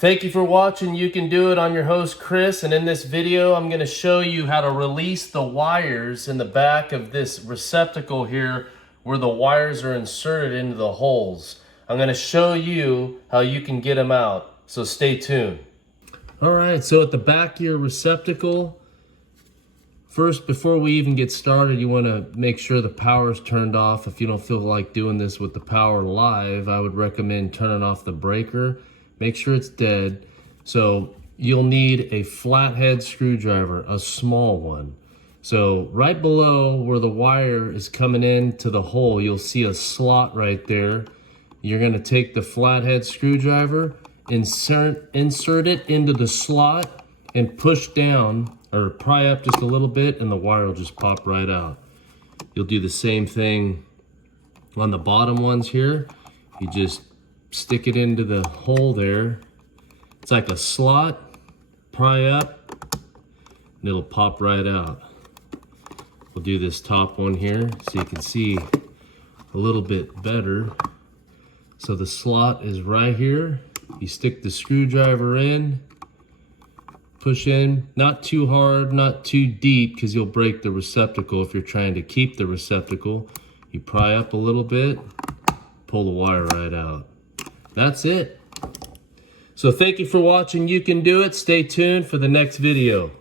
Thank you for watching. You Can Do It. I'm your host, Chris, and in this video, I'm going to show you how to release the wires in the back of this receptacle here where the wires are inserted into the holes. I'm going to show you how you can get them out, so stay tuned. All right, so at the back of your receptacle, first, before we even get started, you want to make sure the power's turned off. If you don't feel like doing this with the power live, I would recommend turning off the breaker. Make sure it's dead. So you'll need a flathead screwdriver, a small one. So right below where the wire is coming into the hole, you'll see a slot right there. You're gonna take the flathead screwdriver, insert it into the slot and push down or pry up just a little bit and the wire will just pop right out. You'll do the same thing on the bottom ones here. You just stick it into the hole there. It's like a slot, pry up, and it'll pop right out. We'll do this top one here so you can see a little bit better. So the slot is right here. You stick the screwdriver in, push in, not too hard, not too deep, because you'll break the receptacle if you're trying to keep the receptacle. You pry up a little bit, pull the wire right out. That's it. So thank you for watching. You Can Do It. Stay tuned for the next video.